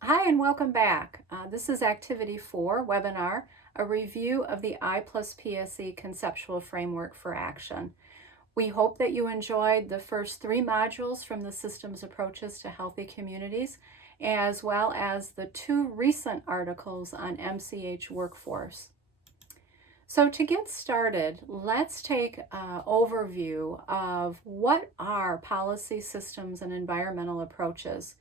Hi and welcome back. This is Activity 4 webinar, a review of the I+PSE Conceptual Framework for Action. We hope that you enjoyed the first 3 modules from the Systems Approaches to Healthy Communities, as well as the 2 recent articles on MCH workforce. So to get started, let's take an overview of what are policy systems and environmental approaches.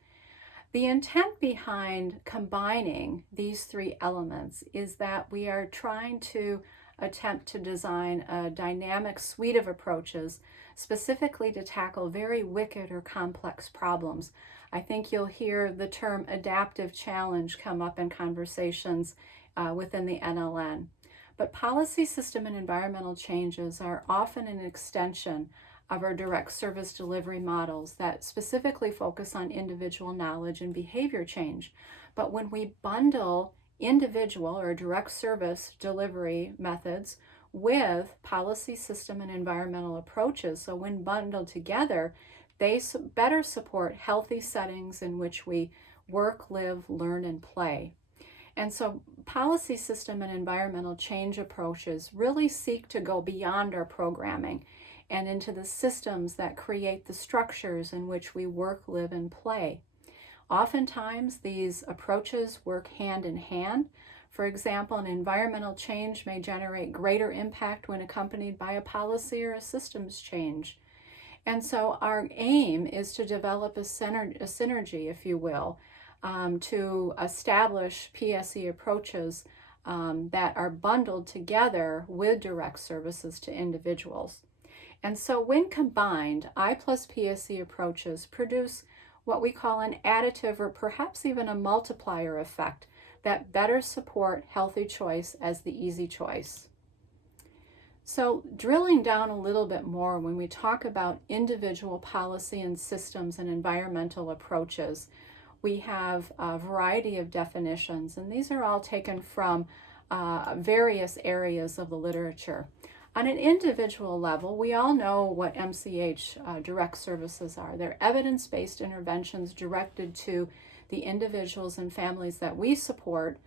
The intent behind combining these 3 elements is that we are trying to attempt to design a dynamic suite of approaches specifically to tackle very wicked or complex problems. I think you'll hear the term adaptive challenge come up in conversations within the NLN. But policy system and environmental changes are often an extension of our direct service delivery models that specifically focus on individual knowledge and behavior change. But when we bundle individual or direct service delivery methods with policy system and environmental approaches, so when bundled together, they better support healthy settings in which we work, live, learn, and play. And so policy system and environmental change approaches really seek to go beyond our programming and into the systems that create the structures in which we work, live, and play. Oftentimes, these approaches work hand in hand. For example, an environmental change may generate greater impact when accompanied by a policy or a systems change. And so our aim is to develop a synergy, if you will, to establish PSE approaches that are bundled together with direct services to individuals. And so when combined, I+PSE approaches produce what we call an additive or perhaps even a multiplier effect that better support healthy choice as the easy choice. So drilling down a little bit more when we talk about individual policy and systems and environmental approaches, we have a variety of definitions, and these are all taken from various areas of the literature. On an individual level, we all know what MCH direct services are. They're evidence-based interventions directed to the individuals and families that we support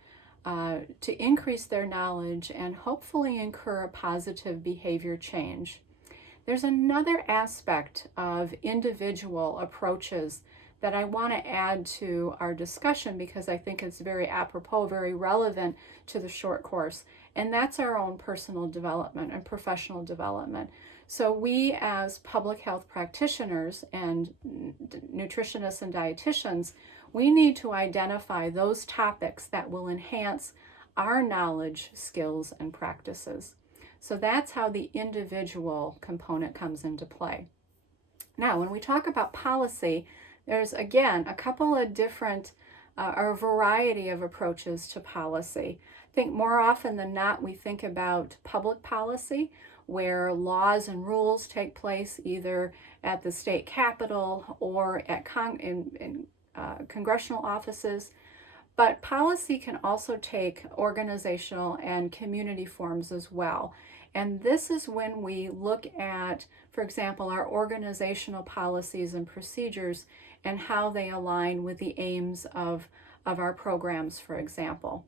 to increase their knowledge and hopefully incur a positive behavior change. There's another aspect of individual approaches that I want to add to our discussion because I think it's very apropos, very relevant to the short course, and that's our own personal development and professional development. So we as public health practitioners and nutritionists and dietitians, we need to identify those topics that will enhance our knowledge, skills, and practices. So that's how the individual component comes into play. Now, when we talk about policy, there's, again, a couple of different or a variety of approaches to policy. I think more often than not, we think about public policy, where laws and rules take place either at the state capitol or at congressional offices. But policy can also take organizational and community forms as well. And this is when we look at, for example, our organizational policies and procedures and how they align with the aims of our programs, for example.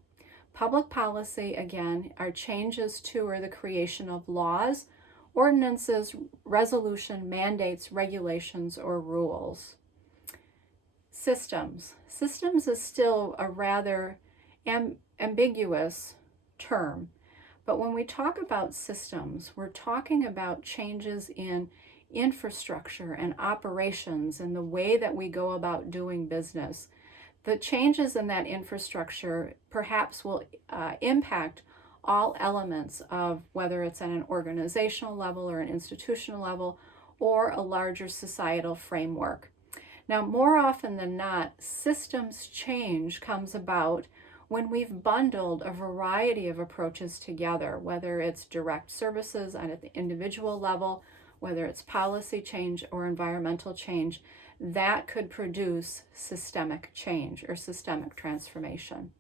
Public policy, again, are changes to or the creation of laws, ordinances, resolution, mandates, regulations, or rules. Systems. Systems is still a rather ambiguous term. But when we talk about systems, we're talking about changes in infrastructure and operations and the way that we go about doing business. The changes in that infrastructure perhaps will impact all elements of whether it's at an organizational level or an institutional level or a larger societal framework. Now, more often than not, systems change comes about when we've bundled a variety of approaches together, whether it's direct services and at the individual level, whether it's policy change or environmental change, that could produce systemic change or systemic transformation.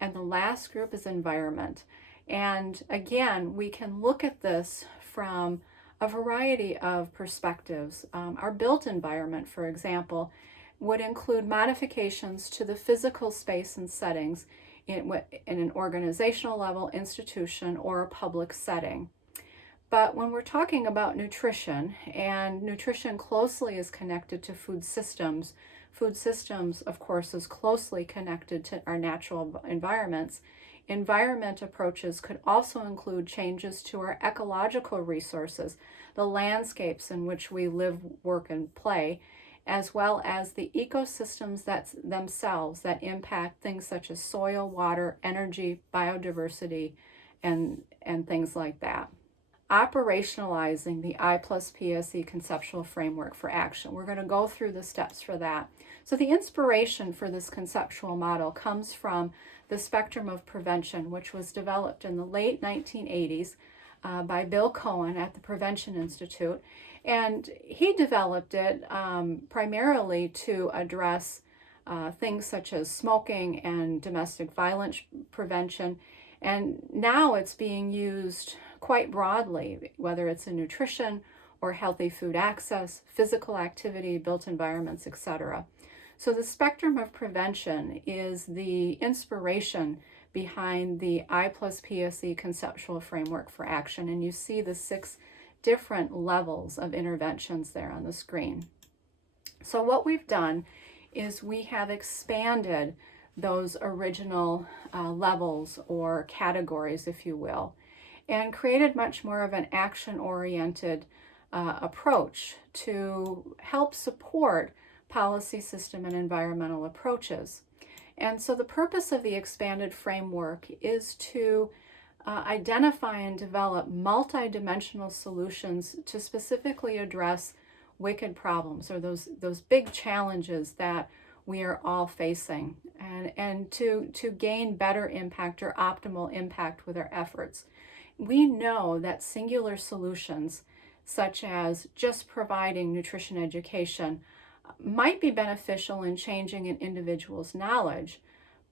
And the last group is environment. And again, we can look at this from a variety of perspectives. Our built environment, for example, would include modifications to the physical space and settings in an organizational level, institution, or a public setting. But when we're talking about nutrition, and nutrition closely is connected to food systems, of course, is closely connected to our natural environments. Environment approaches could also include changes to our ecological resources, the landscapes in which we live, work, and play, as well as the ecosystems themselves that impact things such as soil, water, energy, biodiversity, and things like that. Operationalizing the I+PSE conceptual framework for action. We're going to go through the steps for that. So the inspiration for this conceptual model comes from the spectrum of prevention, which was developed in the late 1980s by Bill Cohen at the Prevention Institute. And he developed it primarily to address things such as smoking and domestic violence prevention. And now it's being used quite broadly, whether it's in nutrition or healthy food access, physical activity, built environments, etc. So the spectrum of prevention is the inspiration behind the I+PSE conceptual framework for action. And you see the 6 different levels of interventions there on the screen. So what we've done is we have expanded those original levels or categories, if you will, and created much more of an action-oriented approach to help support policy, system, and environmental approaches. And so the purpose of the expanded framework is to identify and develop multidimensional solutions to specifically address wicked problems, or those big challenges that we are all facing, and to gain better impact or optimal impact with our efforts. We know that singular solutions, such as just providing nutrition education, might be beneficial in changing an individual's knowledge,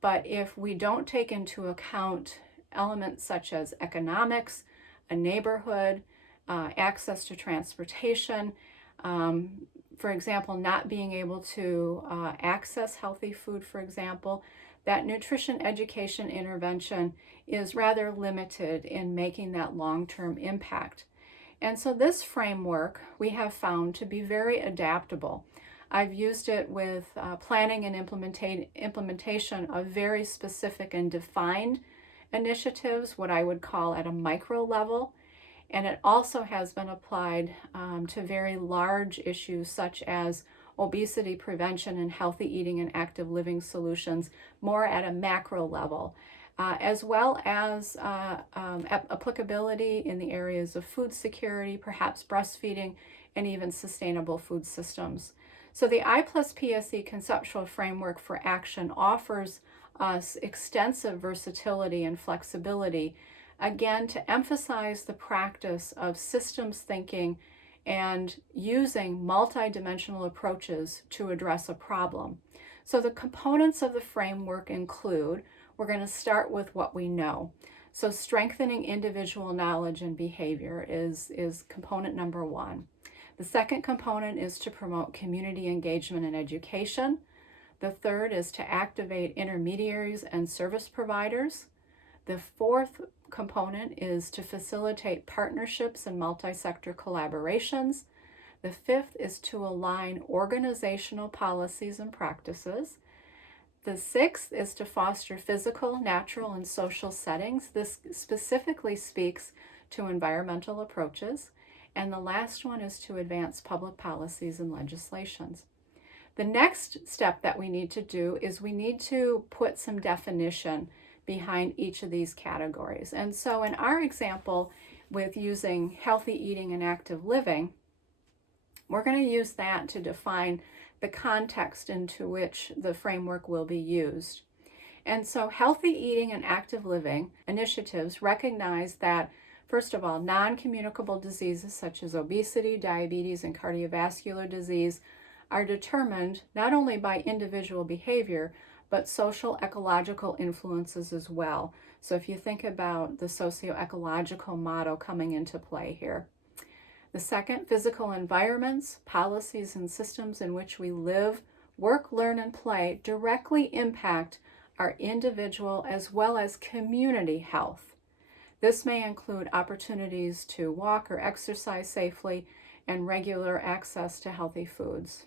but if we don't take into account elements such as economics, a neighborhood, access to transportation, for example, not being able to access healthy food, for example, that nutrition education intervention is rather limited in making that long-term impact. And so this framework we have found to be very adaptable. I've used it with planning and implementation of very specific and defined initiatives, what I would call at a micro level. And it also has been applied to very large issues such as obesity prevention and healthy eating and active living solutions, more at a macro level, as well as applicability in the areas of food security, perhaps breastfeeding, and even sustainable food systems. So the I+PSE conceptual framework for action offers us extensive versatility and flexibility, again, to emphasize the practice of systems thinking and using multidimensional approaches to address a problem. So the components of the framework include, we're going to start with what we know. So strengthening individual knowledge and behavior is component number 1. The second component is to promote community engagement and education. The third is to activate intermediaries and service providers. The fourth component is to facilitate partnerships and multi-sector collaborations. The fifth is to align organizational policies and practices. The sixth is to foster physical, natural, and social settings. This specifically speaks to environmental approaches. And the last one is to advance public policies and legislations. The next step that we need to do is we need to put some definition behind each of these categories. And so in our example with using healthy eating and active living, we're going to use that to define the context into which the framework will be used. And so healthy eating and active living initiatives recognize that, first of all, non-communicable diseases such as obesity, diabetes, and cardiovascular disease are determined not only by individual behavior, but social ecological influences as well. So if you think about the socio-ecological model coming into play here. The second, physical environments, policies, and systems in which we live, work, learn, and play directly impact our individual as well as community health. This may include opportunities to walk or exercise safely and regular access to healthy foods.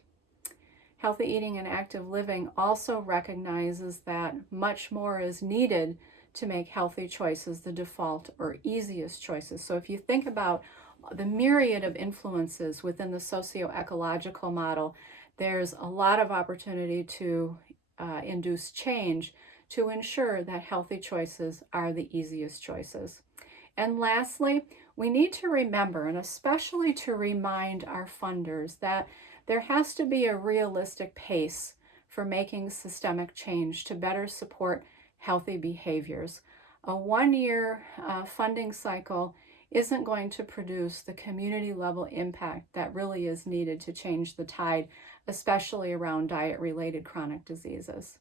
Healthy eating and active living also recognizes that much more is needed to make healthy choices the default or easiest choices. So if you think about the myriad of influences within the socio-ecological model, there's a lot of opportunity to induce change to ensure that healthy choices are the easiest choices. And lastly, we need to remember, and especially to remind our funders, that there has to be a realistic pace for making systemic change to better support healthy behaviors. A one-year funding cycle isn't going to produce the community level impact that really is needed to change the tide, especially around diet-related chronic diseases.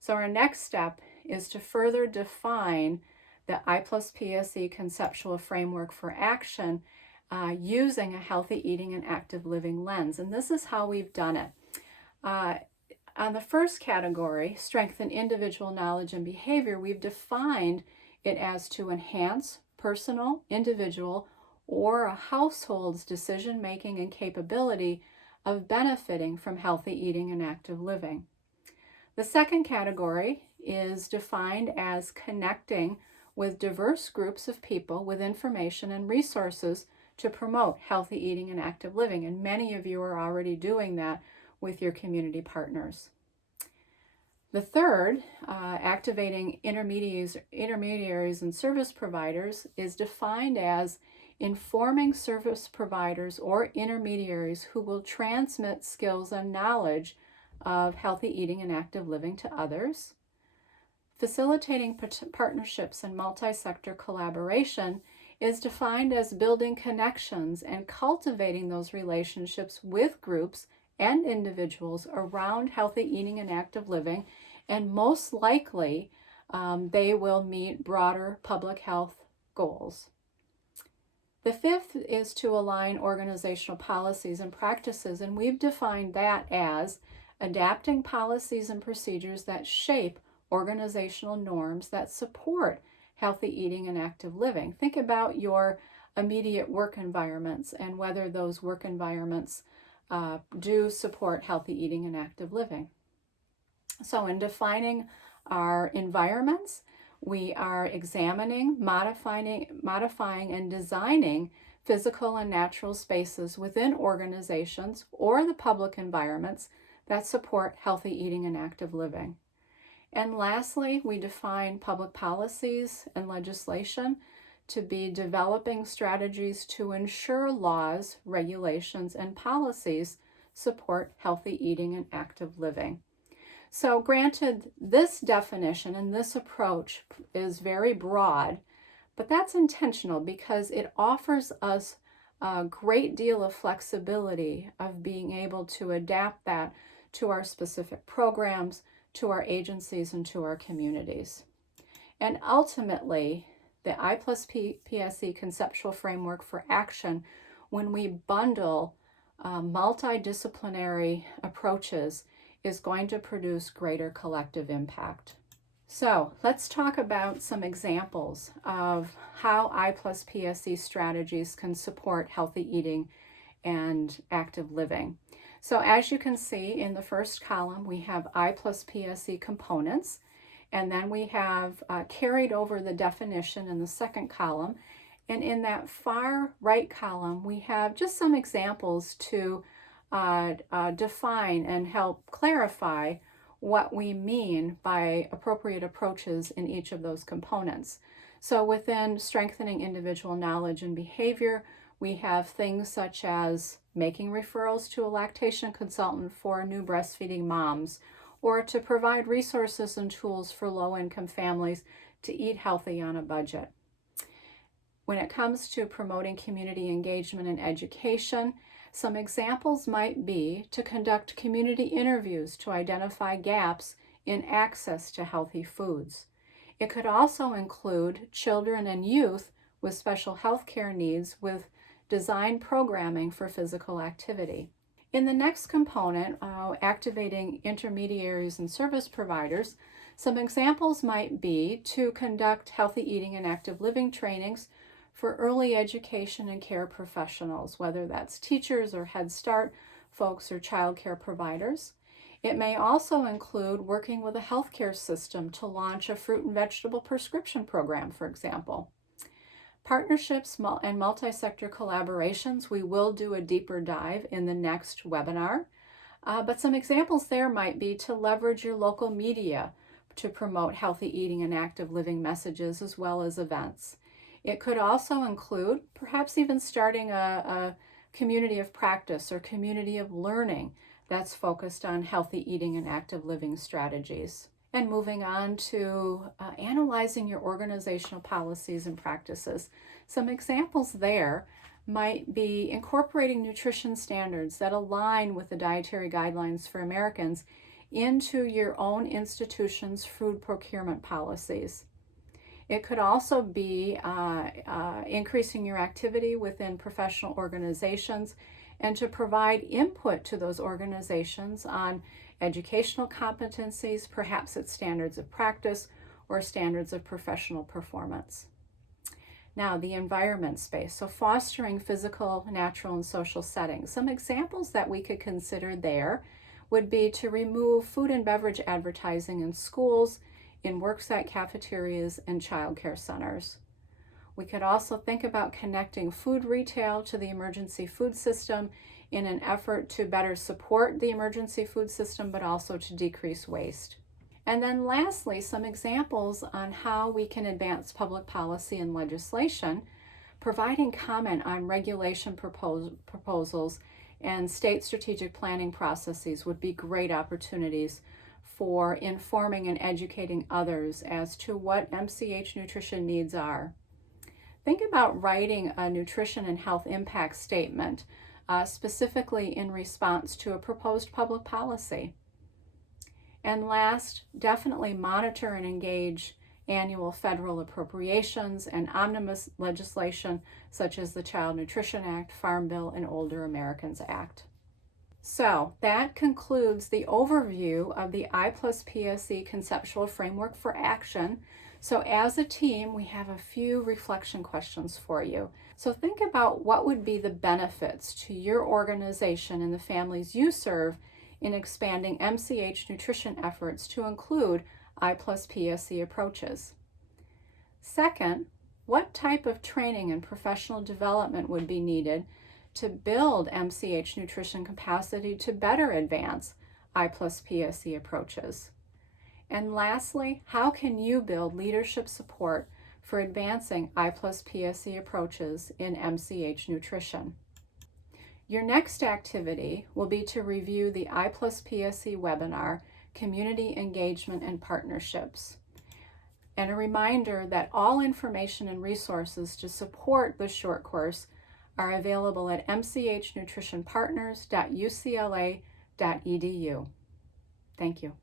So our next step is to further define the I+PSE conceptual framework for action using a healthy eating and active living lens. And this is how we've done it. On the first category, strengthen individual knowledge and behavior, we've defined it as to enhance personal, individual, or a household's decision-making and capability of benefiting from healthy eating and active living. The second category is defined as connecting with diverse groups of people with information and resources to promote healthy eating and active living. And many of you are already doing that with your community partners. The third, activating intermediaries and service providers, is defined as informing service providers or intermediaries who will transmit skills and knowledge of healthy eating and active living to others. Facilitating partnerships and multi-sector collaboration is defined as building connections and cultivating those relationships with groups and individuals around healthy eating and active living, and most likely they will meet broader public health goals. The fifth is to align organizational policies and practices, and we've defined that as adapting policies and procedures that shape organizational norms that support healthy eating and active living. Think about your immediate work environments and whether those work environments do support healthy eating and active living. So in defining our environments, we are examining, modifying, and designing physical and natural spaces within organizations or the public environments that support healthy eating and active living. And lastly, we define public policies and legislation to be developing strategies to ensure laws, regulations, and policies support healthy eating and active living. So granted, this definition and this approach is very broad, but that's intentional because it offers us a great deal of flexibility of being able to adapt that to our specific programs, to our agencies, and to our communities. And ultimately, the I+PSE conceptual framework for action, when we bundle multidisciplinary approaches, is going to produce greater collective impact. So let's talk about some examples of how I+PSE strategies can support healthy eating and active living. So as you can see in the first column, we have I+PSE components, and then we have carried over the definition in the second column. And in that far right column, we have just some examples to define and help clarify what we mean by appropriate approaches in each of those components. So within strengthening individual knowledge and behavior, we have things such as making referrals to a lactation consultant for new breastfeeding moms, or to provide resources and tools for low-income families to eat healthy on a budget. When it comes to promoting community engagement and education, some examples might be to conduct community interviews to identify gaps in access to healthy foods. It could also include children and youth with special health care needs with design programming for physical activity. In the next component, activating intermediaries and service providers, some examples might be to conduct healthy eating and active living trainings for early education and care professionals, whether that's teachers or Head Start folks or child care providers. It may also include working with a healthcare system to launch a fruit and vegetable prescription program, for example. Partnerships and multi-sector collaborations, we will do a deeper dive in the next webinar, but some examples there might be to leverage your local media to promote healthy eating and active living messages as well as events. It could also include perhaps even starting a community of practice or community of learning that's focused on healthy eating and active living strategies. And moving on to analyzing your organizational policies and practices. Some examples there might be incorporating nutrition standards that align with the dietary guidelines for Americans into your own institution's food procurement policies. It could also be increasing your activity within professional organizations and to provide input to those organizations on educational competencies, perhaps it's standards of practice or standards of professional performance. Now, the environment space, so fostering physical, natural, and social settings. Some examples that we could consider there would be to remove food and beverage advertising in schools, in worksite cafeterias, and child care centers. We could also think about connecting food retail to the emergency food system in an effort to better support the emergency food system, but also to decrease waste. And then lastly, some examples on how we can advance public policy and legislation, providing comment on regulation proposals and state strategic planning processes would be great opportunities for informing and educating others as to what MCH nutrition needs are. Think about writing a nutrition and health impact statement, specifically in response to a proposed public policy. And last, definitely monitor and engage annual federal appropriations and omnibus legislation such as the Child Nutrition Act, Farm Bill, and Older Americans Act. So that concludes the overview of the I+PSE Conceptual Framework for Action. So as a team, we have a few reflection questions for you. So think about what would be the benefits to your organization and the families you serve in expanding MCH nutrition efforts to include I+PSE approaches. Second, what type of training and professional development would be needed to build MCH nutrition capacity to better advance I+PSE approaches? And lastly, how can you build leadership support for advancing I+PSE approaches in MCH nutrition? Your next activity will be to review the I+PSE webinar, Community Engagement and Partnerships. And a reminder that all information and resources to support the short course are available at mchnutritionpartners.ucla.edu. Thank you.